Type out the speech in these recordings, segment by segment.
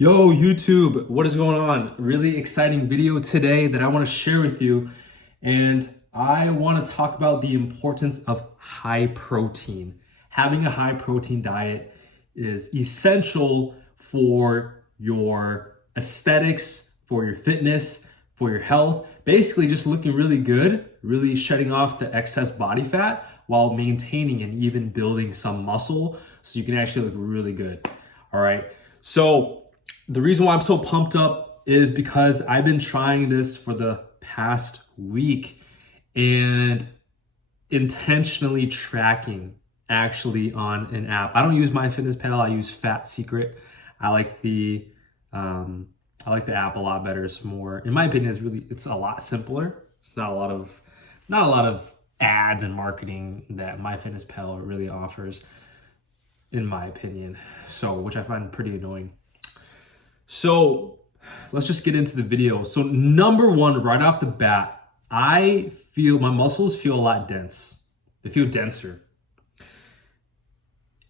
Yo, YouTube, what is going on? Really exciting video today that I want to share with you. And I want to talk about the importance of high protein. Having a high protein diet is essential for your aesthetics, for your fitness, for your health. Basically, just looking really good, really shedding off the excess body fat while maintaining and even building some muscle so you can actually look really good. All right. So, the reason why I'm so pumped up is because I've been trying this for the past week and intentionally tracking actually on an app. I don't use MyFitnessPal. I use Fat Secret. I like the I like the app a lot better. It's more, in my opinion, it's a lot simpler. It's not a lot of ads and marketing that MyFitnessPal really offers, in my opinion. So, which I find pretty annoying. So let's just get into the video. So number one, right off the bat, I feel my muscles feel a lot dense. They feel denser.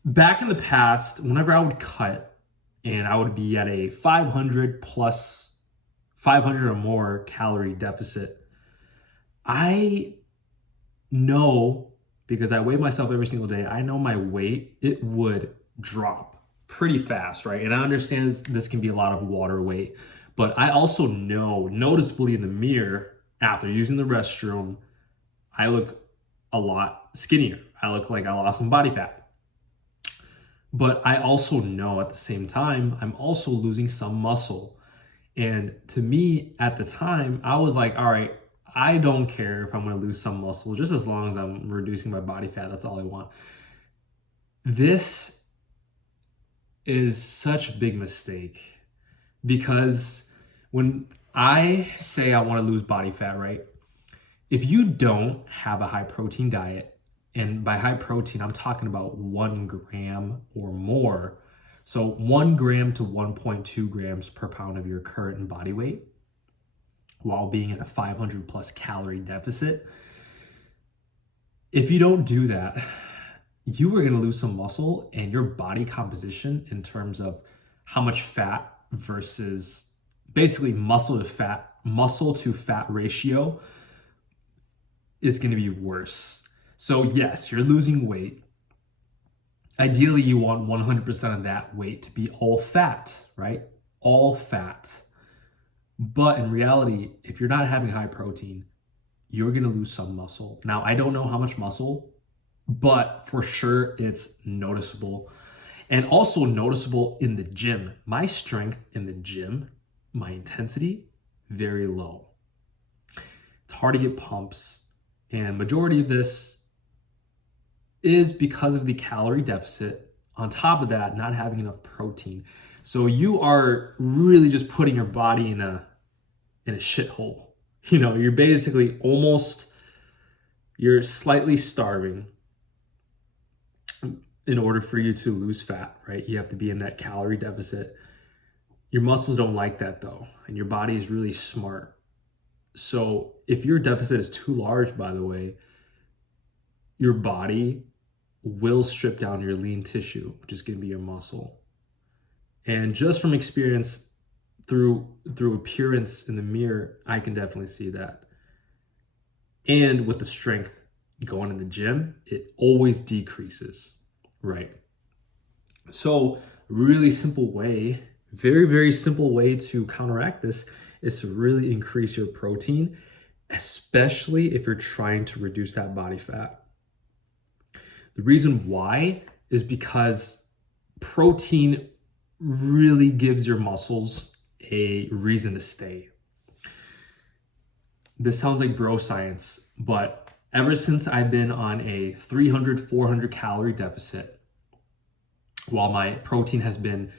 Back in the past, whenever I would cut and I would be at a 500 or more calorie deficit, I know, because I weigh myself every single day, I know my weight, it would drop pretty fast, right? And I understand this can be a lot of water weight, but I also know noticeably in the mirror after using the restroom, I look a lot skinnier. I look like I lost some body fat. But I also know at the same time, I'm also losing some muscle. And to me at the time, I was like, all right, I don't care if I'm going to lose some muscle, just as long as I'm reducing my body fat. That's all I want. This is such a big mistake, because when I say I want to lose body fat, right? If you don't have a high protein diet, and by high protein, I'm talking about 1 gram or more. So 1 gram to 1.2 grams per pound of your current body weight while being in a 500 plus calorie deficit. If you don't do that, you are going to lose some muscle, and your body composition in terms of how much fat versus basically muscle to fat ratio is going to be worse. So yes, you're losing weight. Ideally, you want 100% of that weight to be all fat, right? All fat. But in reality, if you're not having high protein, you're going to lose some muscle. Now, I don't know how much muscle, but for sure it's noticeable. And also noticeable in the gym. My strength in the gym, my intensity, very low. It's hard to get pumps. And majority of this is because of the calorie deficit. On top of that, not having enough protein. So you are really just putting your body in a shithole. You know, you're basically you're slightly starving in order for you to lose fat, right? You have to be in that calorie deficit. Your muscles don't like that though, and your body is really smart. So if your deficit is too large, by the way, your body will strip down your lean tissue, which is going to be your muscle. And just from experience, through appearance in the mirror, I can definitely see that. And with the strength going in the gym, it always decreases, right? So really simple way, very, very simple way to counteract this is to really increase your protein, especially if you're trying to reduce that body fat. The reason why is because protein really gives your muscles a reason to stay. This sounds like bro science, but ever since I've been on a 300, 400 calorie deficit, while my protein has been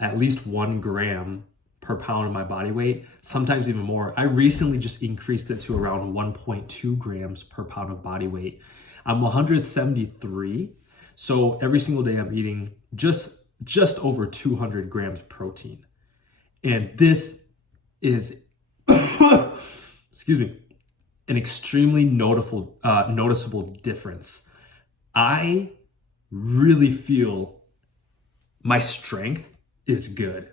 at least 1 gram per pound of my body weight, sometimes even more, I recently just increased it to around 1.2 grams per pound of body weight. I'm 173, so every single day I'm eating just over 200 grams protein. And this is, excuse me, an extremely noticeable difference. I really feel my strength is good.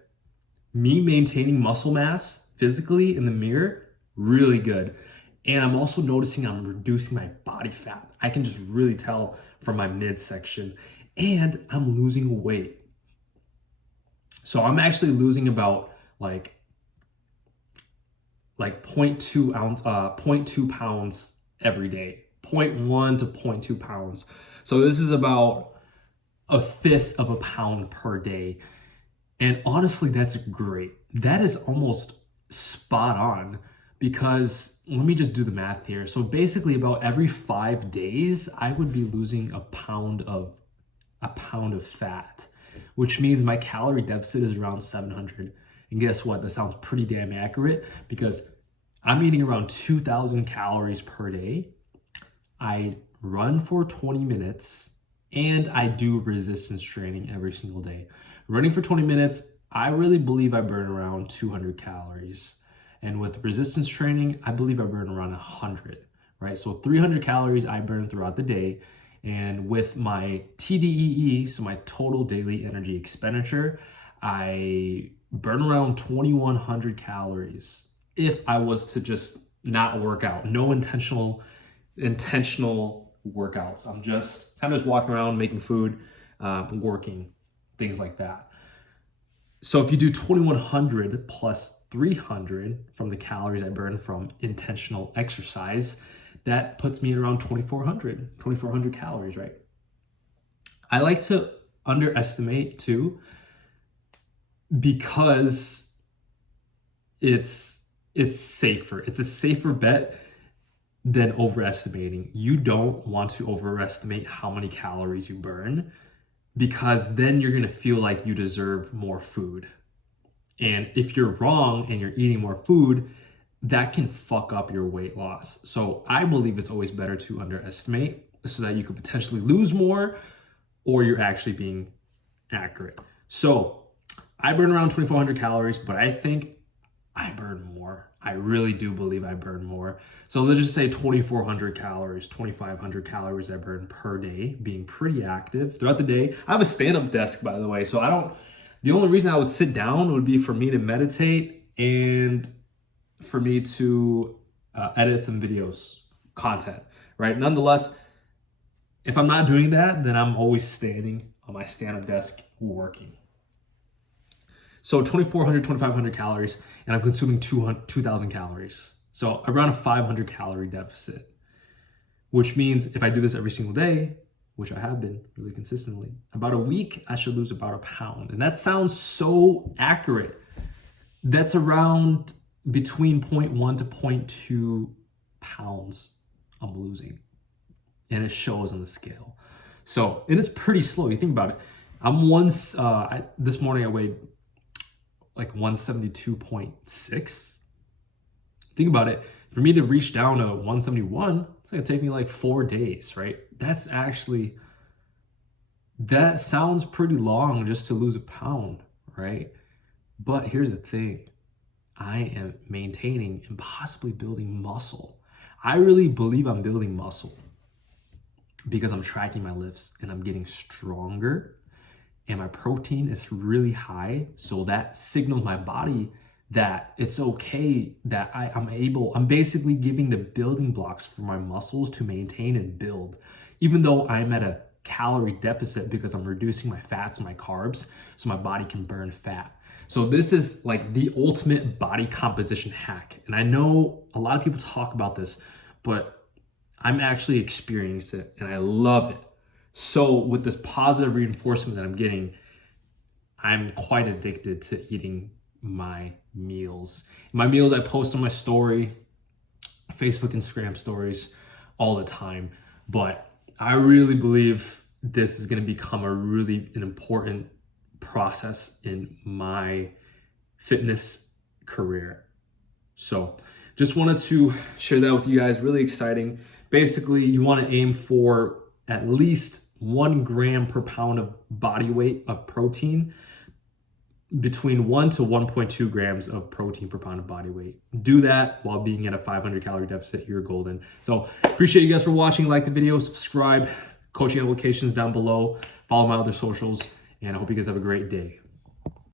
me maintaining muscle mass physically in the mirror, really good. And I'm also noticing I'm reducing my body fat. I can just really tell from my midsection, and I'm losing weight. So I'm actually losing about like 0.2 pounds every day, 0.1 to 0.2 pounds. So this is about a fifth of a pound per day. And honestly, that's great. That is almost spot on, because let me just do the math here. So basically about every 5 days, I would be losing a pound of fat, which means my calorie deficit is around 700. And guess what? That sounds pretty damn accurate, because I'm eating around 2,000 calories per day. I run for 20 minutes and I do resistance training every single day. Running for 20 minutes, I really believe I burn around 200 calories. And with resistance training, I believe I burn around 100, right? So 300 calories I burn throughout the day. And with my TDEE, so my total daily energy expenditure, I burn around 2,100 calories if I was to just not work out. No intentional workouts. I'm just walking around, making food, working, things like that. So if you do 2,100 plus 300 from the calories I burn from intentional exercise, that puts me at around 2,400 calories, right? I like to underestimate too, because it's safer. It's a safer bet than overestimating. You don't want to overestimate how many calories you burn, because then you're going to feel like you deserve more food. And if you're wrong and you're eating more food, that can fuck up your weight loss. So I believe it's always better to underestimate, so that you could potentially lose more, or you're actually being accurate. So I burn around 2,400 calories, but I think I burn more. I really do believe I burn more. So let's just say 2,400 calories, 2,500 calories I burn per day, being pretty active throughout the day. I have a stand-up desk, by the way, so the only reason I would sit down would be for me to meditate and for me to edit some videos, content, right? Nonetheless, if I'm not doing that, then I'm always standing on my stand-up desk working. So 2,400, 2,500 calories, and I'm consuming 2,000 calories. So around a 500 calorie deficit, which means if I do this every single day, which I have been really consistently, about a week, I should lose about a pound. And that sounds so accurate. That's around between 0.1 to 0.2 pounds I'm losing. And it shows on the scale. So, and it's pretty slow. You think about it. This morning I weighed like 172.6. Think about it. For me to reach down to 171, it's gonna take me like 4 days, right? That sounds pretty long just to lose a pound, right? But here's the thing. I am maintaining and possibly building muscle. I really believe I'm building muscle because I'm tracking my lifts and I'm getting stronger, and my protein is really high. So that signals my body that it's okay, that I'm basically giving the building blocks for my muscles to maintain and build, even though I'm at a calorie deficit, because I'm reducing my fats and my carbs so my body can burn fat. So this is like the ultimate body composition hack. And I know a lot of people talk about this, but I'm actually experiencing it and I love it. So with this positive reinforcement that I'm getting, I'm quite addicted to eating my meals. My meals I post on my story, Facebook, Instagram stories all the time. But I really believe this is going to become an important process in my fitness career. So just wanted to share that with you guys. Really exciting. Basically, you want to aim for at least 1 gram per pound of body weight of protein, between 1 to 1.2 grams of protein per pound of body weight. Do that while being at a 500 calorie deficit, you're golden. So appreciate you guys for watching. Like the video, subscribe, coaching applications down below, follow my other socials, and I hope you guys have a great day.